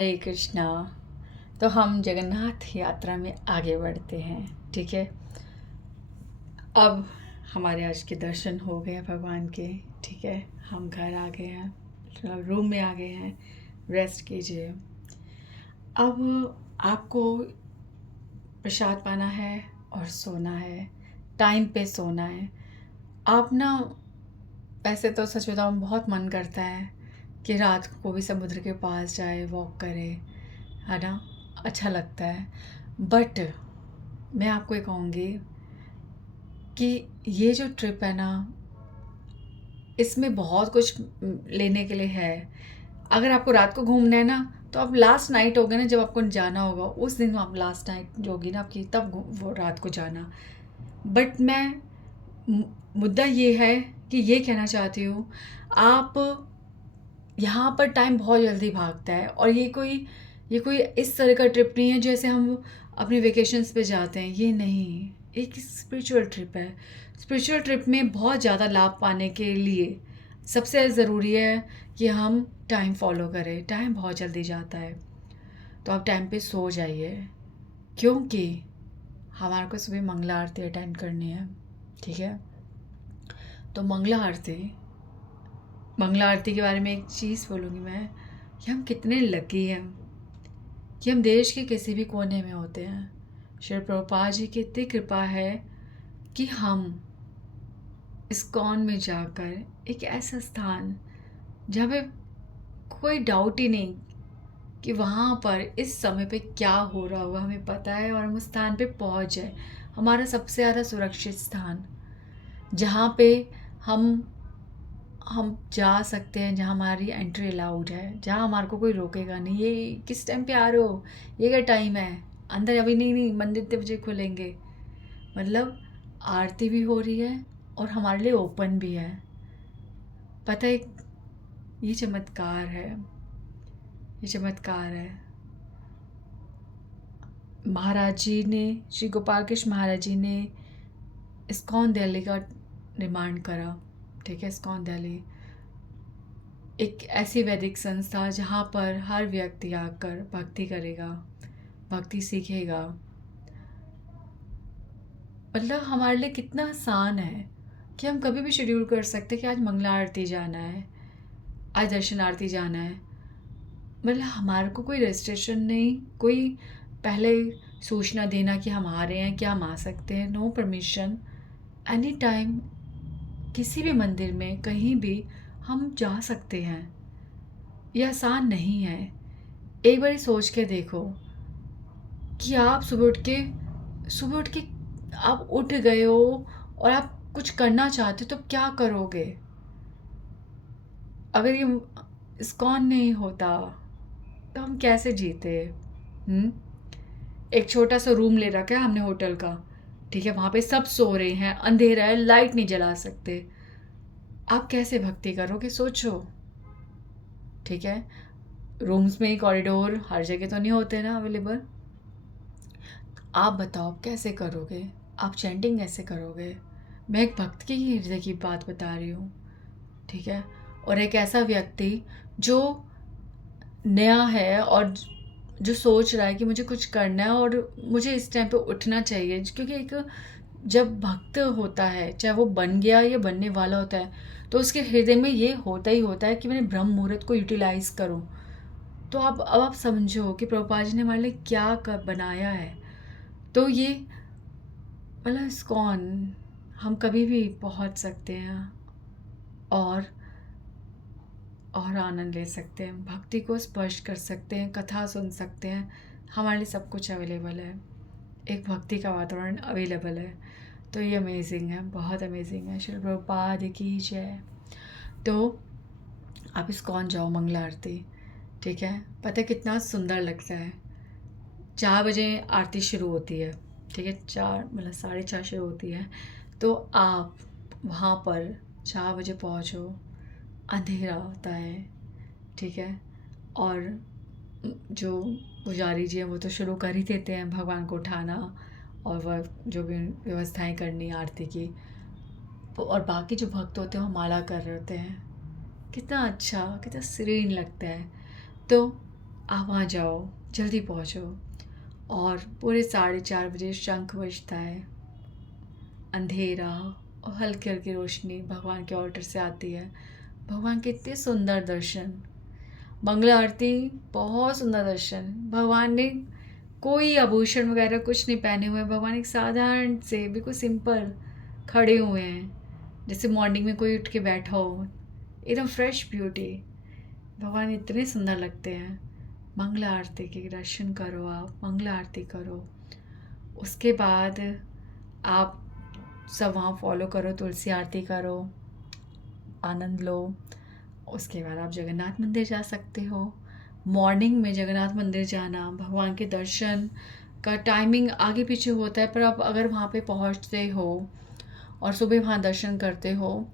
हरे कृष्णा। तो हम जगन्नाथ यात्रा में आगे बढ़ते हैं। ठीक है, अब हमारे आज के दर्शन हो गए भगवान के। ठीक है, हम घर आ गए हैं, मतलब रूम में आ गए हैं। रेस्ट कीजिए। अब आपको प्रसाद पाना है और सोना है, टाइम पे सोना है। आप ना, ऐसे तो सच बताऊँ बहुत मन करता है कि रात को भी समुद्र के पास जाए, वॉक करे, है ना, अच्छा लगता है। बट मैं आपको ये कहूँगी कि ये जो ट्रिप है ना, इसमें बहुत कुछ लेने के लिए है। अगर आपको रात को घूमना है ना, तो आप लास्ट नाइट होगे ना, जब आपको जाना होगा उस दिन आप लास्ट नाइट जो होगी ना आपकी, तब वो रात को जाना। बट मुद्दा ये है कि ये कहना चाहती हूँ, आप यहाँ पर टाइम बहुत जल्दी भागता है। और ये कोई इस तरह का ट्रिप नहीं है जैसे हम अपने वेकेशंस पे जाते हैं। ये नहीं, एक स्पिरिचुअल ट्रिप है। स्पिरिचुअल ट्रिप में बहुत ज़्यादा लाभ पाने के लिए सबसे ज़रूरी है कि हम टाइम फॉलो करें। टाइम बहुत जल्दी जाता है, तो आप टाइम पे सो जाइए, क्योंकि हमारे को सुबह मंगला आरती अटेंड करनी है। ठीक है, तो मंगला आरती के बारे में एक चीज़ बोलूँगी मैं, कि हम कितने लकी हैं कि हम देश के किसी भी कोने में होते हैं। श्री प्रभुपाद जी की इतनी कृपा है कि हम इस्कॉन में जाकर एक ऐसा स्थान जहाँ पे कोई डाउट ही नहीं कि वहाँ पर इस समय पे क्या हो रहा होगा, हमें पता है, और हम उस स्थान पे पहुँच जाए। हमारा सबसे ज़्यादा सुरक्षित स्थान, जहाँ पे हम हम जा सकते हैं, जहाँ हमारी एंट्री अलाउड है, जहाँ हमारे को कोई रोकेगा नहीं। ये किस टाइम पे आ रहे हो, ये क्या टाइम है, अंदर अभी नहीं, नहीं मंदिर इतने बजे खुलेंगे। मतलब आरती भी हो रही है और हमारे लिए ओपन भी है। पता है, ये चमत्कार है, ये चमत्कार है। महाराज जी ने, श्री गोपाल कृष्ण महाराज जी ने इस्कॉन दिल्ली का निर्माण करा। ठीक है, इस्कॉन दिल्ली एक ऐसी वैदिक संस्था जहाँ पर हर व्यक्ति आकर भक्ति करेगा, भक्ति सीखेगा। मतलब हमारे लिए कितना आसान है कि हम कभी भी शेड्यूल कर सकते हैं कि आज मंगला आरती जाना है, आज दर्शन आरती जाना है। मतलब हमारे को कोई रजिस्ट्रेशन नहीं, कोई पहले सूचना देना कि हम आ रहे हैं, क्या हम आ सकते हैं। नो परमिशन, एनी टाइम, किसी भी मंदिर में कहीं भी हम जा सकते हैं। ये आसान नहीं है। एक बार सोच के देखो कि आप सुबह उठ के आप उठ गए हो और आप कुछ करना चाहते हो, तो क्या करोगे। अगर ये इस्कॉन नहीं होता तो हम कैसे जीते। हम्म एक छोटा सा रूम ले रखा है हमने होटल का। ठीक है, वहाँ पे सब सो रहे हैं, अंधेरा है, लाइट नहीं जला सकते। आप कैसे भक्ति करोगे, सोचो। ठीक है, रूम्स में कॉरिडोर हर जगह तो नहीं होते ना अवेलेबल। आप बताओ आप कैसे करोगे, आप चैंटिंग कैसे करोगे। मैं एक भक्त की ही हृदय की बात बता रही हूँ। ठीक है, और एक ऐसा व्यक्ति जो नया है और जो सोच रहा है कि मुझे कुछ करना है और मुझे इस टाइम पे उठना चाहिए। क्योंकि एक जब भक्त होता है, चाहे वो बन गया या बनने वाला होता है, तो उसके हृदय में ये होता ही होता है कि मैंने ब्रह्म मुहूर्त को यूटिलाइज़ करूँ। तो अब आप समझो कि प्रभुपाद जी ने हमारे लिए क्या कर बनाया है। तो ये मतलब इस्कॉन हम कभी भी पहुंच सकते हैं और आनंद ले सकते हैं, भक्ति को स्पर्श कर सकते हैं, कथा सुन सकते हैं। हमारे लिए सब कुछ अवेलेबल है, एक भक्ति का वातावरण अवेलेबल है। तो ये अमेजिंग है, बहुत अमेजिंग है। श्री प्रभुपाद की जय। तो आप इस्कॉन जाओ, मंगला आरती। ठीक है, पता है कितना सुंदर लगता है। 4 बजे आरती शुरू होती है। ठीक है, 4 मतलब 4:30 शुरू होती है। तो आप वहाँ पर 4 बजे पहुँचो, अंधेरा होता है। ठीक है, और जो पुजारी जी हैं वो तो शुरू कर ही देते हैं भगवान को उठाना और वह जो भी व्यवस्थाएं करनी आरती की। और बाकी जो भक्त होते हैं वो माला कर रहे होते हैं। कितना अच्छा, कितना सीरीन लगता है। तो आप वहाँ जाओ, जल्दी पहुँचो। और पूरे 4:30 बजे शंख बजता है, अंधेरा और हल्की हल्की रोशनी भगवान के ऑल्टर से आती है। भगवान के इतने सुंदर दर्शन, मंगला आरती, बहुत सुंदर दर्शन। भगवान ने कोई आभूषण वगैरह कुछ नहीं पहने हुए हैं, भगवान एक साधारण से बिल्कुल सिंपल खड़े हुए हैं, जैसे मॉर्निंग में कोई उठ के बैठा हो, एकदम फ्रेश ब्यूटी। भगवान इतने सुंदर लगते हैं। मंगला आरती के दर्शन करो, आप मंगला आरती करो। उसके बाद आप सब वहाँ फॉलो करो, तुलसी आरती करो, आनंद लो। उसके बाद आप जगन्नाथ मंदिर जा सकते हो। मॉर्निंग में जगन्नाथ मंदिर जाना, भगवान के दर्शन का टाइमिंग आगे पीछे होता है, पर आप अगर वहाँ पे पहुँचते हो और सुबह वहाँ दर्शन करते हो,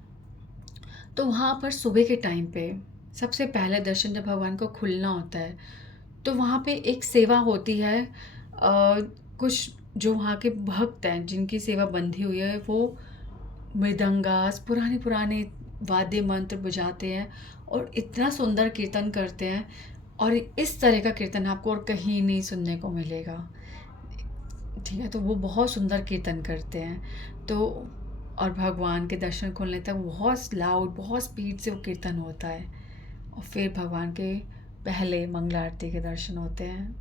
तो वहाँ पर सुबह के टाइम पे सबसे पहले दर्शन जब भगवान को खुलना होता है, तो वहाँ पे एक सेवा होती है। कुछ जो वहाँ के भक्त हैं जिनकी सेवा बंधी हुई है, वो मृदंगास पुराने पुराने वाद्य मंत्र बजाते हैं और इतना सुंदर कीर्तन करते हैं। और इस तरह का कीर्तन आपको और कहीं नहीं सुनने को मिलेगा, ठीक है। तो वो बहुत सुंदर कीर्तन करते हैं। तो और भगवान के दर्शन खुलने तक बहुत लाउड, बहुत स्पीड से वो कीर्तन होता है। और फिर भगवान के पहले मंगला आरती के दर्शन होते हैं।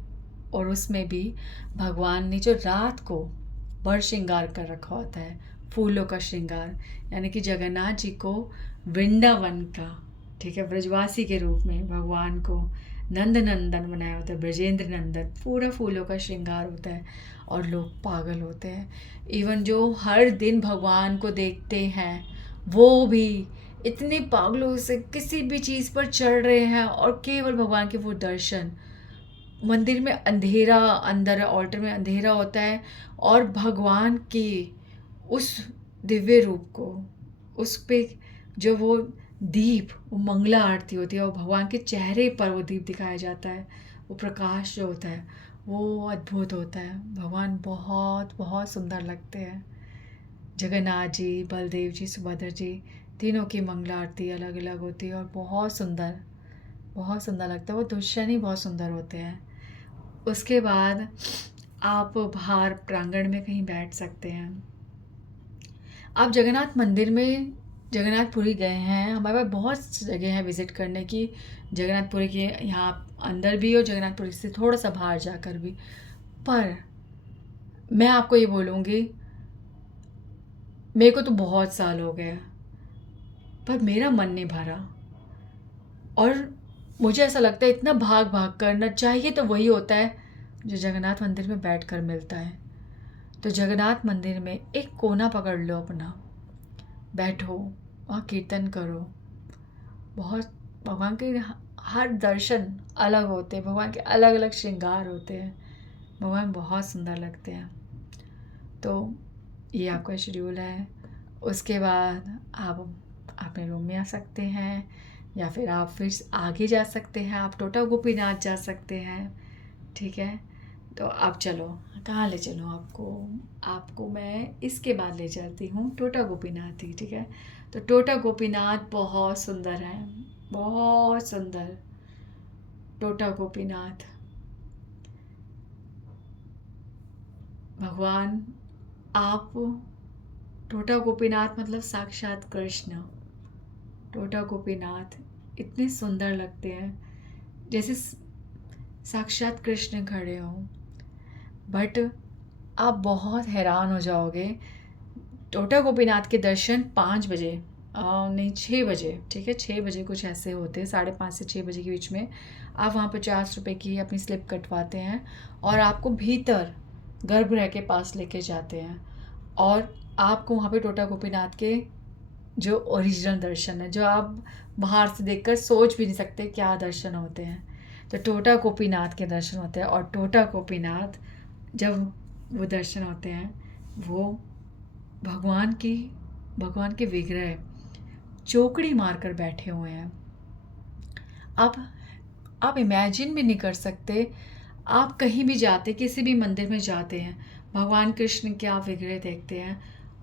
और उसमें भी भगवान ने जो रात को बड़ श्रृंगार कर रखा होता है, फूलों का श्रृंगार, यानी कि जगन्नाथ जी को वृंदावन का, ठीक है, ब्रजवासी के रूप में भगवान को नंद नंदन बनाया होता है, ब्रजेंद्र नंदन, पूरा फूलों का श्रृंगार होता है। और लोग पागल होते हैं, इवन जो हर दिन भगवान को देखते हैं वो भी इतने पागलों से किसी भी चीज़ पर चढ़ रहे हैं, और केवल भगवान के वो दर्शन। मंदिर में अंधेरा, अंदर ऑल्टर में अंधेरा होता है, और भगवान के उस दिव्य रूप को, उस पे जो वो दीप, वो मंगला आरती होती है और भगवान के चेहरे पर वो दीप दिखाया जाता है, वो प्रकाश जो होता है वो अद्भुत होता है। भगवान बहुत बहुत सुंदर लगते हैं। जगन्नाथ जी, बलदेव जी, सुभद्रा जी, तीनों की मंगला आरती अलग अलग होती है और बहुत सुंदर, बहुत सुंदर लगता है। वो दृश्य ही बहुत सुंदर होते हैं। उसके बाद आप बाहर प्रांगण में कहीं बैठ सकते हैं। आप जगन्नाथ मंदिर में, जगन्नाथपुरी गए हैं, हमारे पास बहुत जगह है विज़िट करने की। जगन्नाथपुरी के यहाँ अंदर भी और जगन्नाथपुरी से थोड़ा सा बाहर जाकर भी। पर मैं आपको ये बोलूँगी, मेरे को तो बहुत साल हो गए, पर मेरा मन नहीं भरा। और मुझे ऐसा लगता है इतना भाग भाग करना चाहिए, तो वही होता है जो जगन्नाथ मंदिर में बैठकर मिलता है। तो जगन्नाथ मंदिर में एक कोना पकड़ लो अपना, बैठो, वहाँ कीर्तन करो। बहुत भगवान के हर दर्शन अलग होते हैं, भगवान के अलग अलग श्रृंगार होते हैं, भगवान बहुत सुंदर लगते हैं। तो ये आपका शेड्यूल है। उसके बाद आप अपने रूम में आ सकते हैं, या फिर आप फिर आगे जा सकते हैं, आप टोटा गोपीनाथ जा सकते हैं, ठीक है। तो आप चलो, कहाँ ले चलूँ आपको? आपको मैं इसके बाद ले जाती हूँ टोटा गोपीनाथ ही, ठीक है। तो टोटा गोपीनाथ बहुत सुंदर है, बहुत सुंदर। टोटा गोपीनाथ, भगवान, आप, टोटा गोपीनाथ मतलब साक्षात कृष्ण। टोटा गोपीनाथ इतने सुंदर लगते हैं, जैसे साक्षात कृष्ण खड़े हों। बट आप बहुत हैरान हो जाओगे। टोटा गोपीनाथ के दर्शन 5 बजे, नहीं 6 बजे, ठीक है, 6 बजे कुछ ऐसे होते हैं, 5:30 से 6 बजे के बीच में। आप वहाँ 50 रुपये की अपनी स्लिप कटवाते हैं और आपको भीतर गर्भगृह के पास लेके जाते हैं। और आपको वहाँ पे टोटा गोपीनाथ के जो ओरिजिनल दर्शन है, जो आप बाहर से देखकर सोच भी नहीं सकते क्या दर्शन होते हैं, तो टोटा गोपीनाथ के दर्शन होते हैं। और टोटा गोपीनाथ जब वो दर्शन होते हैं, वो भगवान के विग्रह चौकड़ी मारकर बैठे हुए हैं। आप इमेजिन भी नहीं कर सकते। आप कहीं भी जाते, किसी भी मंदिर में जाते हैं, भगवान कृष्ण के आप विग्रह देखते हैं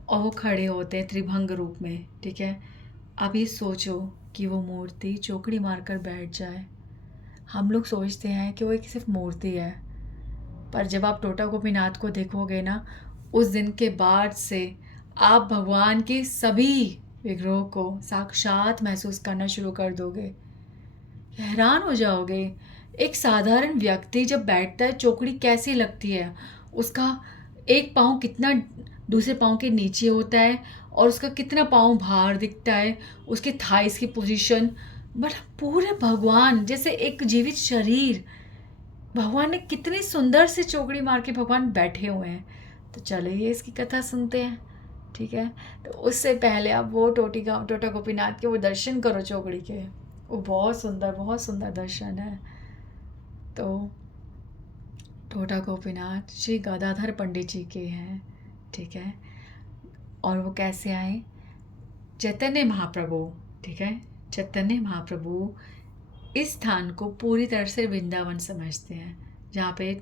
और वो खड़े होते हैं त्रिभंग रूप में, ठीक है। अब ये सोचो कि वो मूर्ति चौकड़ी मारकर बैठ जाए, हम लोग सोचते हैं कि वो एक सिर्फ मूर्ति है, पर जब आप टोटा गोपीनाथ को देखोगे ना, उस दिन के बाद से आप भगवान के सभी विग्रहों को साक्षात महसूस करना शुरू कर दोगे। हैरान हो जाओगे, एक साधारण व्यक्ति जब बैठता है चौकड़ी कैसी लगती है, उसका एक पाँव कितना दूसरे पाँव के नीचे होता है और उसका कितना पाँव बाहर दिखता है, उसके थाइस की पोजीशन, बट पूरे भगवान जैसे एक जीवित शरीर, भगवान ने कितनी सुंदर से चौकड़ी मार के भगवान बैठे हुए हैं। तो चलिए इसकी कथा सुनते हैं, ठीक है। तो उससे पहले आप वो टोटा गोपीनाथ के वो दर्शन करो चौकड़ी के, वो बहुत सुंदर दर्शन है। तो टोटा गोपीनाथ श्री गदाधर पंडित जी के हैं, ठीक है। और वो कैसे आए, चैतन्य महाप्रभु, ठीक है, चैतन्य महाप्रभु इस स्थान को पूरी तरह से वृंदावन समझते हैं, जहाँ पे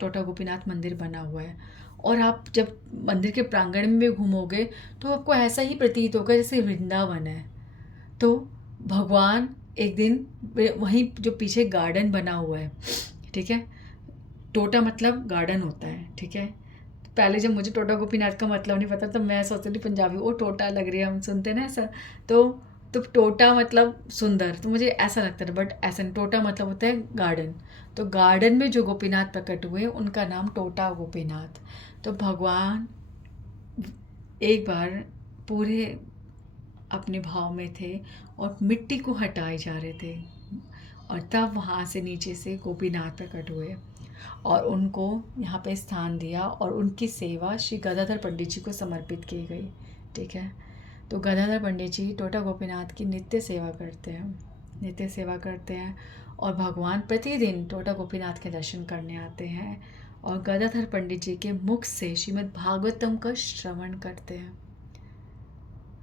टोटा गोपीनाथ मंदिर बना हुआ है। और आप जब मंदिर के प्रांगण में भी घूमोगे तो आपको ऐसा ही प्रतीत होगा जैसे वृंदावन है। तो भगवान एक दिन वहीं जो पीछे गार्डन बना हुआ है, ठीक है, टोटा मतलब गार्डन होता है, ठीक है। पहले जब मुझे टोटा गोपीनाथ का मतलब नहीं पता तो मैं सोचती थी पंजाबी वो टोटा लग रही है, हम सुनते हैं ना ऐसा, तो टोटा मतलब सुंदर, तो मुझे ऐसा लगता था, बट ऐसा नहीं, टोटा मतलब होता है गार्डन। तो गार्डन में जो गोपीनाथ प्रकट हुए उनका नाम टोटा गोपीनाथ। तो भगवान एक बार पूरे अपने भाव में थे और मिट्टी को हटाए जा रहे थे, और तब वहाँ से नीचे से गोपीनाथ प्रकट हुए और उनको यहाँ पे स्थान दिया और उनकी सेवा श्री गदाधर पंडित जी को समर्पित की गई, ठीक है। तो गदाधर पंडित जी टोटा गोपीनाथ की नित्य सेवा करते हैं और भगवान प्रतिदिन टोटा गोपीनाथ के दर्शन करने आते हैं और गदाधर पंडित जी के मुख से श्रीमद् भागवतम का श्रवण करते हैं।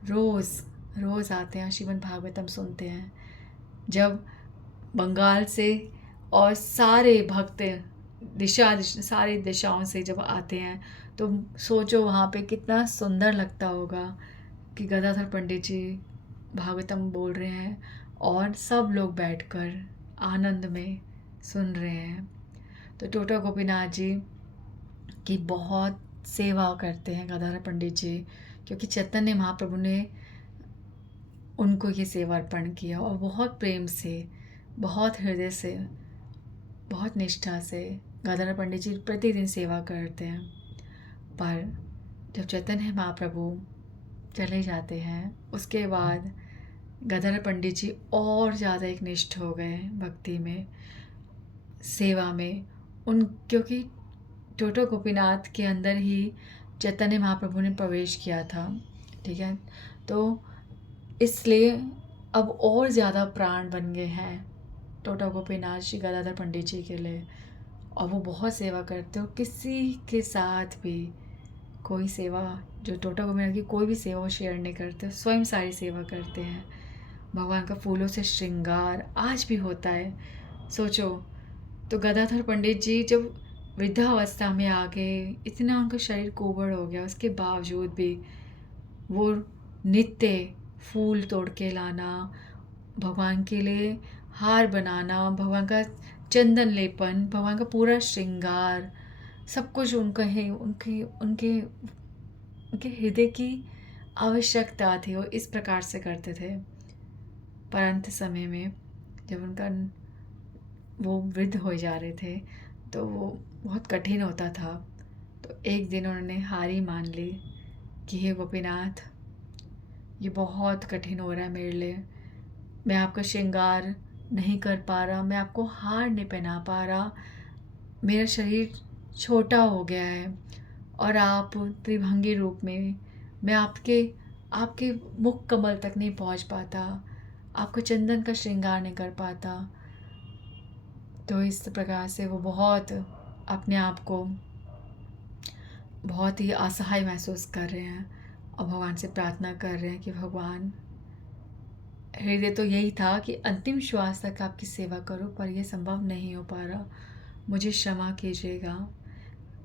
रोज़ आते हैं, श्रीमद् भागवतम सुनते हैं। जब बंगाल से और सारे भक्त सारी दिशाओं से जब आते हैं तो सोचो वहाँ पे कितना सुंदर लगता होगा कि गदाधर पंडित जी भागवतम बोल रहे हैं और सब लोग बैठकर आनंद में सुन रहे हैं। तो टोटा गोपीनाथ जी की बहुत सेवा करते हैं गदाधर पंडित जी, क्योंकि चैतन्य महाप्रभु ने उनको ये सेवा अर्पण किया और बहुत प्रेम से, बहुत हृदय से, बहुत निष्ठा से गदाधर पंडित जी प्रतिदिन सेवा करते हैं। पर जब चैतन्य महाप्रभु चले जाते हैं उसके बाद गदाधर पंडित जी और ज़्यादा एक निष्ठ हो गए भक्ति में, सेवा में। क्योंकि टोटा गोपीनाथ के अंदर ही चैतन्य महाप्रभु ने प्रवेश किया था, ठीक है। तो इसलिए अब और ज़्यादा प्राण बन गए हैं टोटा गोपीनाथ श्री गदाधर पंडित जी के लिए, और वो बहुत सेवा करते हैं और किसी के साथ भी कोई सेवा, जो टोटा गोपीनाथ की कोई भी सेवा वो शेयर नहीं करते, स्वयं सारी सेवा करते हैं। भगवान का फूलों से श्रृंगार आज भी होता है, सोचो। तो गदाधर पंडित जी जब वृद्धावस्था में आ गए, इतना उनका शरीर कोबड़ हो गया, उसके बावजूद भी वो नित्य फूल तोड़ के लाना, भगवान के लिए हार बनाना, भगवान का चंदन लेपन, भगवान का पूरा श्रृंगार, सब कुछ उनका है, उनके हृदय की आवश्यकता थी, वो इस प्रकार से करते थे। पर अंत समय में जब उनका वो वृद्ध हो जा रहे थे तो वो बहुत कठिन होता था। तो एक दिन उन्होंने हार ही मान ली कि हे गोपीनाथ, ये बहुत कठिन हो रहा है मेरे लिए, मैं आपका श्रृंगार नहीं कर पा रहा, मैं आपको हार नहीं पहना पा रहा, मेरा शरीर छोटा हो गया है और आप त्रिभंगी रूप में, मैं आपके मुख कमल तक नहीं पहुंच पाता, आपको चंदन का श्रृंगार नहीं कर पाता। तो इस प्रकार से वो बहुत अपने आप को बहुत ही असहाय महसूस कर रहे हैं और भगवान से प्रार्थना कर रहे हैं कि भगवान, हृदय तो यही था कि अंतिम श्वास तक आपकी सेवा करो, पर यह संभव नहीं हो पा रहा, मुझे क्षमा कीजिएगा।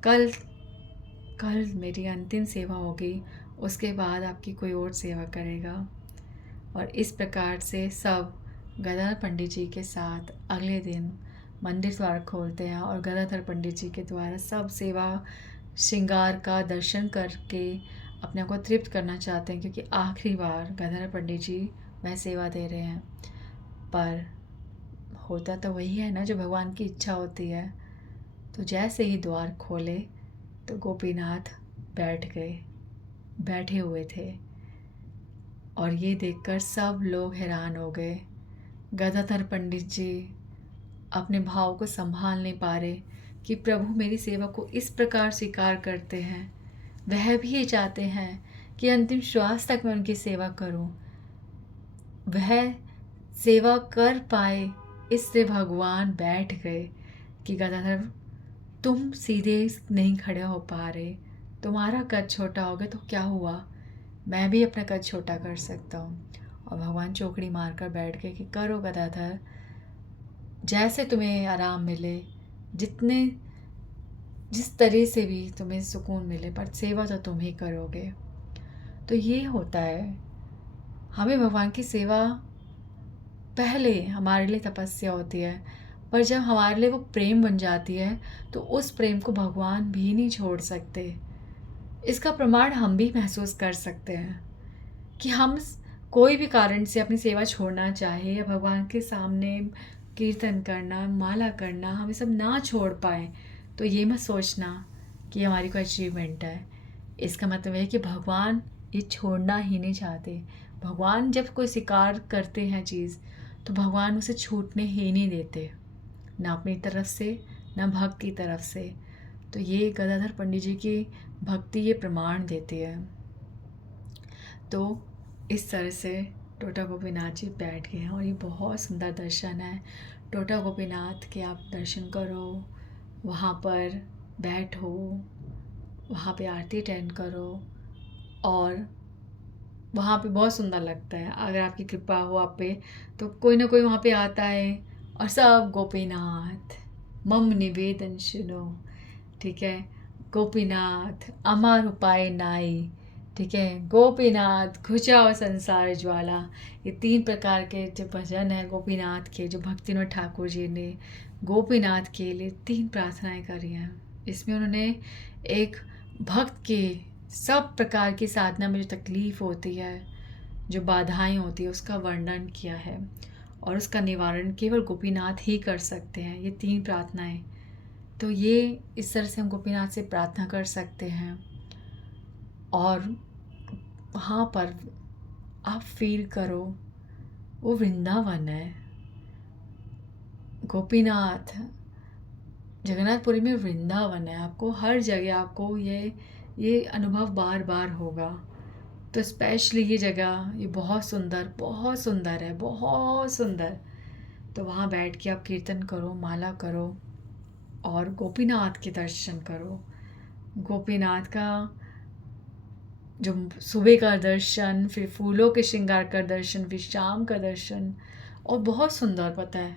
कल मेरी अंतिम सेवा होगी, उसके बाद आपकी कोई और सेवा करेगा। और इस प्रकार से सब गदाधर पंडित जी के साथ अगले दिन मंदिर द्वार खोलते हैं और गदाधर पंडित जी के द्वारा सब सेवा श्रृंगार का दर्शन करके अपने आप को तृप्त करना चाहते हैं, क्योंकि आखिरी बार गदाधर पंडित जी वह सेवा दे रहे हैं। पर होता तो वही है ना जो भगवान की इच्छा होती है। तो जैसे ही द्वार खोले तो गोपीनाथ बैठे हुए थे और ये देखकर सब लोग हैरान हो गए। गदाधर पंडित जी अपने भाव को संभाल नहीं पा रहे कि प्रभु मेरी सेवा को इस प्रकार स्वीकार करते हैं, वह भी ये चाहते हैं कि अंतिम श्वास तक मैं उनकी सेवा करूं, वह सेवा कर पाए, इससे भगवान बैठ गए कि गदाधर तुम सीधे नहीं खड़े हो पा रहे, तुम्हारा कद छोटा हो गया तो क्या हुआ, मैं भी अपना कद छोटा कर सकता हूँ। और भगवान चौकड़ी मारकर बैठ गए कि करो गदाधर, जैसे तुम्हें आराम मिले, जिस तरह से भी तुम्हें सुकून मिले, पर सेवा तो तुम ही करोगे। तो ये होता है, हमें भगवान की सेवा पहले हमारे लिए तपस्या होती है, पर जब हमारे लिए वो प्रेम बन जाती है तो उस प्रेम को भगवान भी नहीं छोड़ सकते। इसका प्रमाण हम भी महसूस कर सकते हैं कि हम कोई भी कारण से अपनी सेवा छोड़ना चाहे या भगवान के सामने कीर्तन करना, माला करना, हम ये सब ना छोड़ पाए तो ये मत सोचना कि हमारी कोई अचीवमेंट है। इसका मतलब है कि भगवान ये छोड़ना ही नहीं चाहते। भगवान जब कोई स्वीकार करते हैं चीज़ तो भगवान उसे छूटने ही नहीं देते, ना अपनी तरफ से ना भक्त की तरफ से। तो ये गदाधर पंडित जी की भक्ति ये प्रमाण देती है। तो इस तरह से टोटा गोपीनाथ जी बैठ गए हैं और ये बहुत सुंदर दर्शन है। टोटा गोपीनाथ के आप दर्शन करो, वहाँ पर बैठो, वहाँ पे आरती अटेंड करो और वहाँ पे बहुत सुंदर लगता है। अगर आपकी कृपा हो आप पे तो कोई ना कोई वहाँ पे आता है और सब गोपीनाथ मम निवेदन सुनो, ठीक है, गोपीनाथ अमर उपाय नाई, ठीक है, गोपीनाथ घुचाओ संसार ज्वाला। ये 3 प्रकार के जो भजन है गोपीनाथ के, जो भक्तिनाथ ठाकुर जी ने गोपीनाथ के लिए 3 प्रार्थनाएं करी हैं। इसमें उन्होंने एक भक्त के सब प्रकार की साधना में जो तकलीफ़ होती है, जो बाधाएं होती है, उसका वर्णन किया है और उसका निवारण केवल गोपीनाथ ही कर सकते हैं। ये 3 प्रार्थनाएं, तो ये इस तरह से हम गोपीनाथ से प्रार्थना कर सकते हैं। और वहाँ पर आप फील करो वो वृंदावन है। गोपीनाथ जगन्नाथपुरी में वृंदावन है। आपको हर जगह आपको ये अनुभव बार बार होगा। तो स्पेशली ये जगह ये बहुत सुंदर है, बहुत सुंदर। तो वहाँ बैठ के आप कीर्तन करो, माला करो और गोपीनाथ के दर्शन करो। गोपीनाथ का जो सुबह का दर्शन, फिर फूलों के श्रृंगार का दर्शन, फिर शाम का दर्शन, और बहुत सुंदर, पता है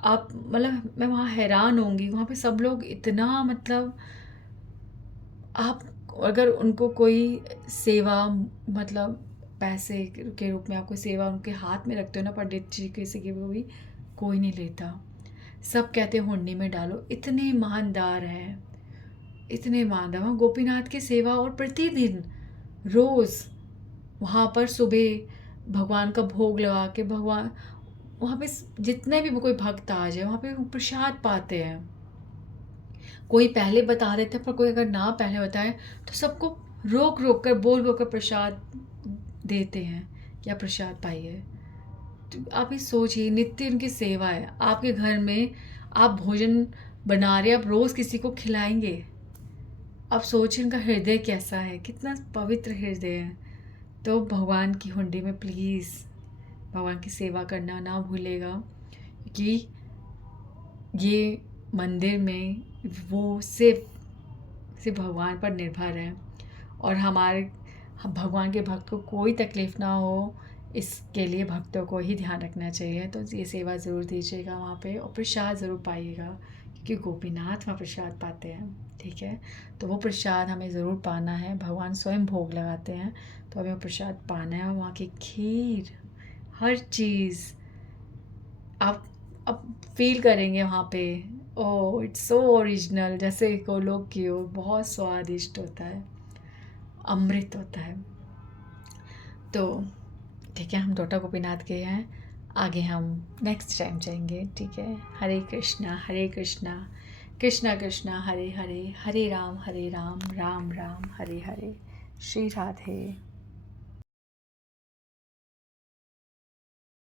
आप, मतलब मैं वहाँ हैरान होंगी। वहाँ पे सब लोग इतना, मतलब आप अगर उनको कोई सेवा, मतलब पैसे के रूप में आप कोई सेवा उनके हाथ में रखते हो ना, पंडित जी किसी की भी, कोई नहीं लेता। सब कहते हैं हुंडी में डालो। इतने ईमानदार हैं, इतने ईमानदार। वहाँ गोपीनाथ की सेवा और प्रतिदिन रोज़ वहाँ पर सुबह भगवान का भोग लगा के, भगवान वहाँ पे जितने भी कोई भक्त आ जाए वहाँ पे प्रसाद पाते हैं। कोई पहले बता देते हैं, पर कोई अगर ना पहले बताए तो सबको रोक रोक कर, बोल कर प्रसाद देते हैं, क्या प्रसाद पाइए। तो आप ये सोचिए, नित्य उनकी सेवा है। आपके घर में आप भोजन बना रहे, आप रोज़ किसी को खिलाएंगे। आप सोचिए उनका हृदय कैसा है, कितना पवित्र हृदय है। तो भगवान की हुंडी में प्लीज़ भगवान की सेवा करना ना भूलेगा, क्योंकि ये मंदिर में वो सिर्फ भगवान पर निर्भर है और हम भगवान के भक्त को कोई तकलीफ़ ना हो, इसके लिए भक्तों को ही ध्यान रखना चाहिए। तो ये सेवा ज़रूर दीजिएगा वहाँ पे और प्रसाद ज़रूर पाइएगा, क्योंकि गोपीनाथ वहाँ प्रसाद पाते हैं, ठीक है। तो वो प्रसाद हमें ज़रूर पाना है। भगवान स्वयं भोग लगाते हैं, तो हमें प्रसाद पाना है। वहाँ की खीर, हर चीज़ आप अब फील करेंगे वहाँ पे। ओह इट्स सो ओरिजिनल, जैसे गोलोक की हो, बहुत स्वादिष्ट होता है, अमृत होता है। तो ठीक है, हम टोटा गोपीनाथ के हैं, आगे हम नेक्स्ट टाइम जाएंगे। ठीक है, हरे कृष्णा हरे कृष्णा, कृष्णा कृष्णा हरे हरे, हरे राम राम राम हरे हरे। श्री राधे।